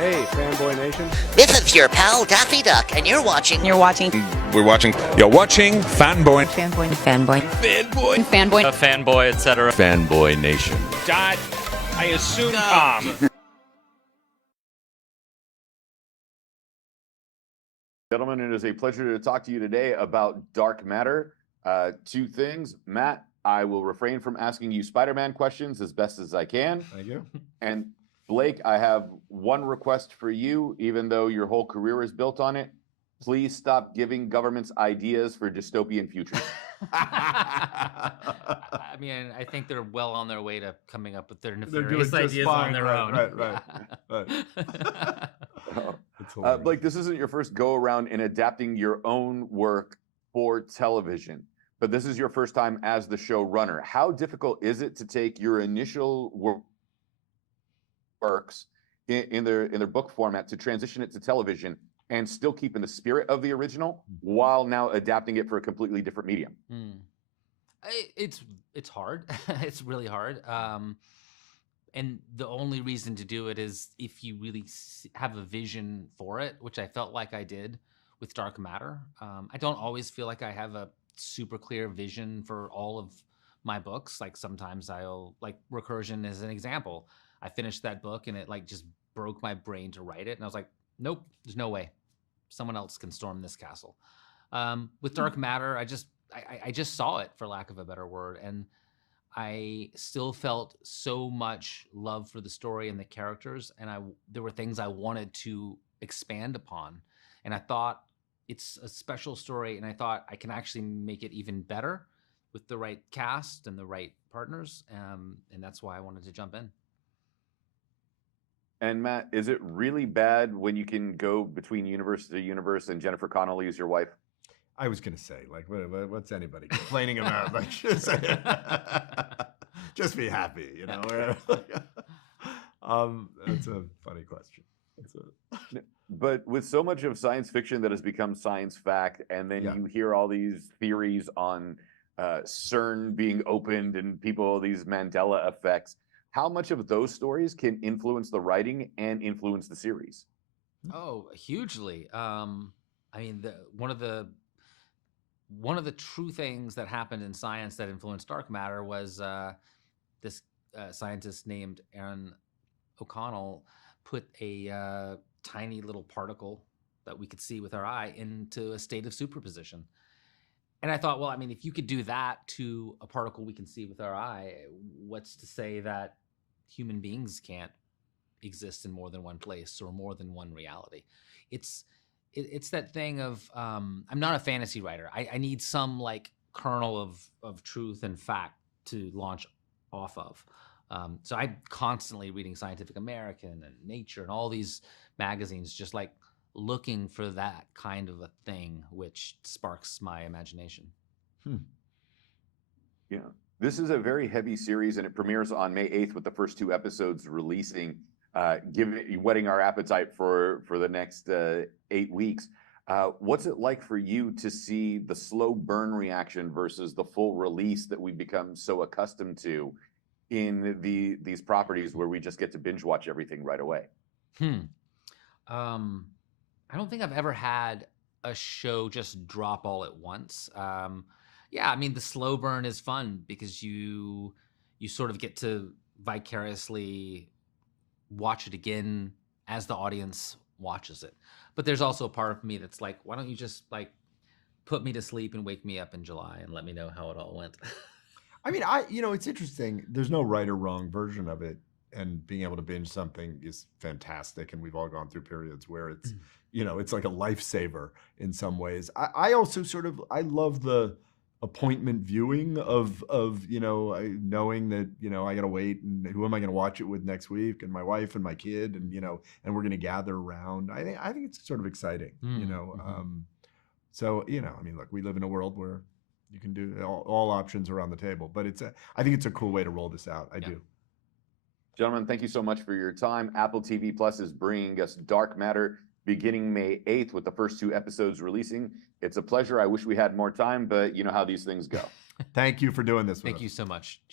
Hey, FanboyNation. This is your pal Daffy Duck, and you're watching. You're watching. We're watching. You're watching Fanboy. Fanboy. Fanboy. Fanboy. Fanboy. A fanboy, etc. FanboyNation. Dot. I assume Tom. Gentlemen, it is a pleasure to talk to you today about Dark Matter. Two things. Matt, I will refrain from asking you Spider-Man questions as best as I can. Thank you. And Blake, I have one request for you, even though your whole career is built on it. Please stop giving governments ideas for dystopian futures. I mean, I think they're well on their way to coming up with their nefarious doing just ideas fine. on their own. Right. Blake, this isn't your first go around in adapting your own work for television, but this is your first time as the showrunner. How difficult is it to take your initial works in their book format to transition it to television and still keep in the spirit of the original while now adapting it for a completely different medium? It's hard. It's really hard. And the only reason to do it is if you really have a vision for it, which I felt like I did with Dark Matter. I don't always feel like I have a super clear vision for all of my books. Like sometimes like Recursion is an example. I finished that book and it like just broke my brain to write it. And I was like, nope, there's no way. Someone else can storm this castle. With Dark Matter, I just saw it, for lack of a better word. And I still felt so much love for the story and the characters. And there were things I wanted to expand upon. And I thought it's a special story. And I thought I can actually make it even better with the right cast and the right partners. And that's why I wanted to jump in. And Matt, is it really bad when you can go between universe to universe and Jennifer Connelly is your wife? I was going to say, like, what's anybody complaining about? Like, just be happy, you know? That's a funny question. But with so much of science fiction that has become science fact, and then you hear all these theories on CERN being opened and these Mandela effects, how much of those stories can influence the writing and influence the series? Oh, hugely. I mean, one of the true things that happened in science that influenced Dark Matter was this scientist named Aaron O'Connell put a tiny little particle that we could see with our eye into a state of superposition. And I thought, well, I mean, if you could do that to a particle we can see with our eye, what's to say that human beings can't exist in more than one place or more than one reality? It's that thing of I'm not a fantasy writer. I need some like kernel of truth and fact to launch off of. So I'm constantly reading Scientific American and Nature and all these magazines, just like looking for that kind of a thing which sparks my imagination. Yeah. This is a very heavy series, and it premieres on May 8th with the first 2 episodes releasing, whetting our appetite for the next 8 weeks. What's it like for you to see the slow burn reaction versus the full release that we've become so accustomed to in these properties where we just get to binge watch everything right away? I don't think I've ever had a show just drop all at once. Yeah, I mean, the slow burn is fun because you sort of get to vicariously watch it again as the audience watches it. But there's also a part of me that's like, why don't you just like put me to sleep and wake me up in July and let me know how it all went? I mean, it's interesting. There's no right or wrong version of it. And being able to binge something is fantastic. And we've all gone through periods where it's, it's like a lifesaver in some ways. I also I love the appointment viewing of knowing that, I got to wait and who am I going to watch it with next week, and my wife and my kid, and, and we're going to gather around. I think it's sort of exciting, So, I mean, look, we live in a world where you can do all options are on the table, but I think it's a cool way to roll this out. I do. Gentlemen, thank you so much for your time. Apple TV Plus is bringing us Dark Matter beginning May 8th with the first 2 episodes releasing. It's a pleasure. I wish we had more time, but you know how these things go. Thank you for doing this with us. Thank you so much.